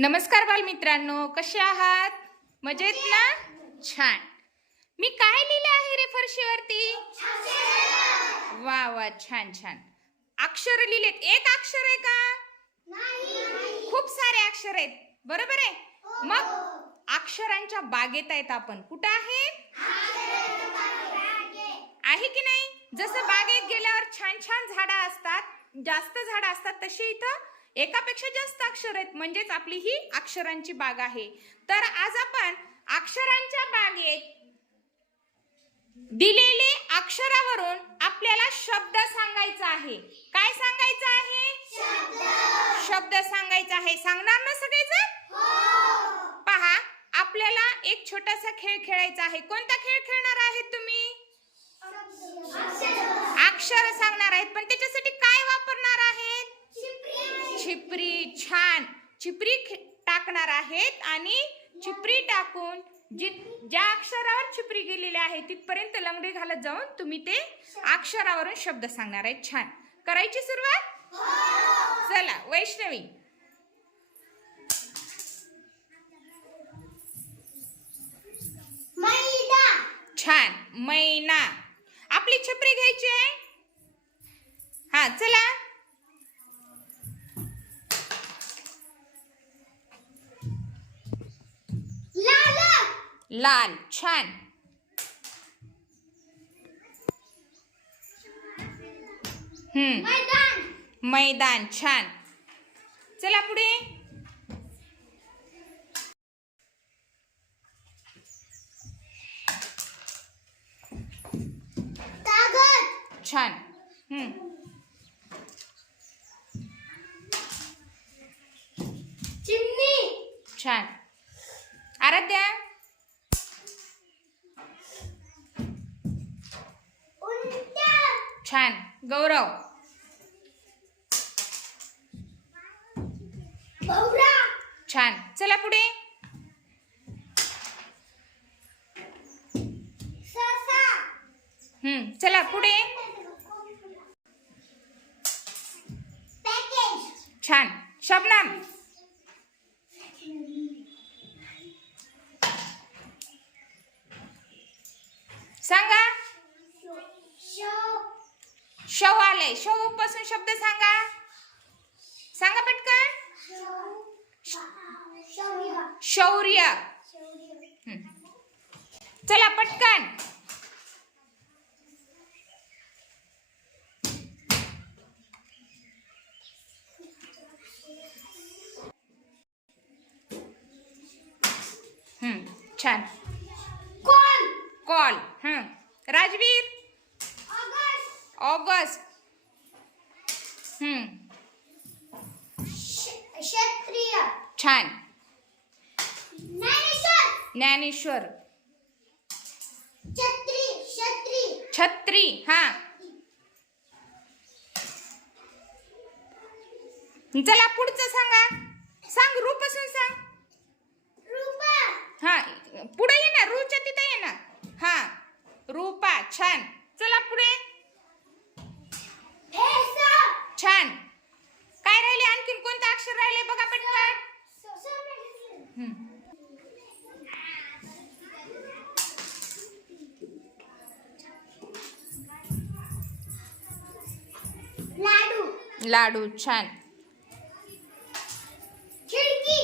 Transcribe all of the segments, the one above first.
नमस्कार बालमित्रांनो कसे आहात? मजेत ना? छान. मी काय लिहिले आहे रे फरशीवरती? वा वा छान छान. अक्षर लिहिलेत. एक अक्षर आहे का? खूप सारे अक्षर आहेत. बरोबर आहे? मग अक्षरांच्या बागेत आहेत आपण. कुठं आहे? आहे की नाही? जसं बागेत गेल्यावर छान छान झाडं असतात जास्त झाडं असतात तशी इथं एकापेक्षा जास्त अक्षर आहेत म्हणजेच आपली ही अक्षरांची बाग आहे. तर आज आपण अक्षरांच्या बागेत दिलेले अक्षरावरून आपल्याला शब्द सांगायचा आहे. काय सांगायचं आहे? शब्द सांगायचा आहे. सांगणार ना सगळेजण? पहा आपल्याला एक छोटासा खेळ खेळायचा आहे. कोणता खेळ खेळणार आहेत तुम्ही? अक्षर सांगणार आहेत. पण त्याच्यासाठी काय छिपरी छान छिपरी टाकणार आहेत आणि छिपरी टाकून जी ज्या अक्षरावर छिपरी गेलेली आहे तिथपर्यंत लंगडी घालत जाऊन तुम्ही ते अक्षरावरून शब्द सांगणार आहेत. छान. करायची सुरुवात? चला वैष्णवी. छान. मैना. आपली छपरी घ्यायची आहे? हा चला. लाल छान. हम्म. मैदान. छान. चला पुढे. छान. हम्म. छान. आराध्या. छान. गौरव. छान. चला पुढे. हम्म चला पुढे. छान. शबनम. सांगा. आलंय शवपासून शब्द सांगा. सांगा पटकन. शौर्य. चला पटकन. हम्म छान. कॉल. हम्म. राजवीर. ऑगस्ट. क्षत्रिय. छान. ज्ञानेश्वर. छत्री क्षत्री. छत्री हा. चला पुढचं सांगा. सांग रू पासून सांग. रूपा. हा पुढे ये ना रूच्या तिथे ये ना. हा. रूपा छान चला पुढे भेसा छान काय राहिले आणखीन कोणतं अक्षर राहिले बघा पटकन. लाडू. लाडू छान. खिडकी.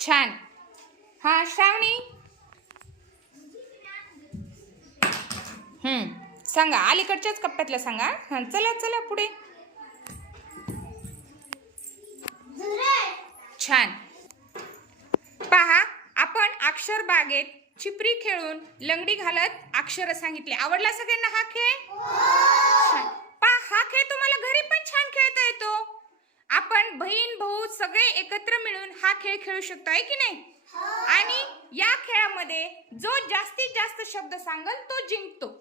छान. हा श्रावणी हम्म सांगा अलीकडच्याच कप्प्यातलं सांगा. हां चला चला पुढे. छान. पहा आपण अक्षर बागेत चिपरी खेळून लंगडी घालत अक्षर सांगितले. आवडला सगळ्यांना हा खेळ? छान. पहा हा खेळ तुम्हाला घरी पण छान खेळता येतो. आपण बहीण भाऊ सगळे एकत्र मिळून हा खेळ खेळू शकतो आहे की नाही? आणि या खेळामध्ये जो जास्तीत जास्त शब्द सांगल तो जिंकतो.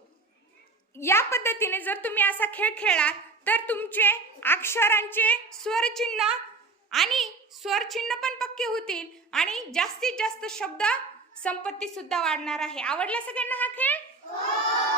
या पद्धतीने जर तुम्ही असा खेळ खेळला तर तुमचे अक्षरांचे स्वरचिन्ह आणि स्वरचिन्ह पण पक्के होतील आणि जास्तीत जास्त शब्द संपत्ती सुद्धा वाढणार आहे. आवडला सगळ्यांना हा खेळ?